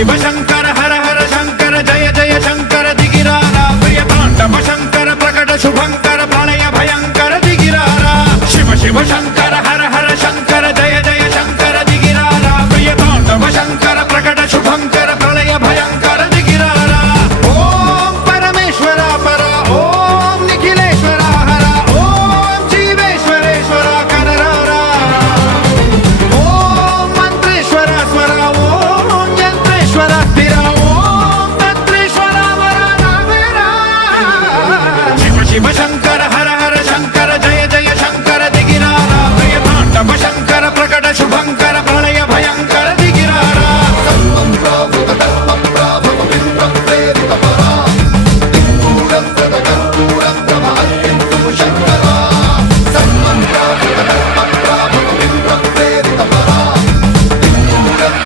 शिव शंकर हर हर शंकर जय जय शंकर दिगिरारा प्रिय तांडव शंकर प्रकट शुभंकर प्रलय भयंकर दिगिरारा शिव शिव शंकर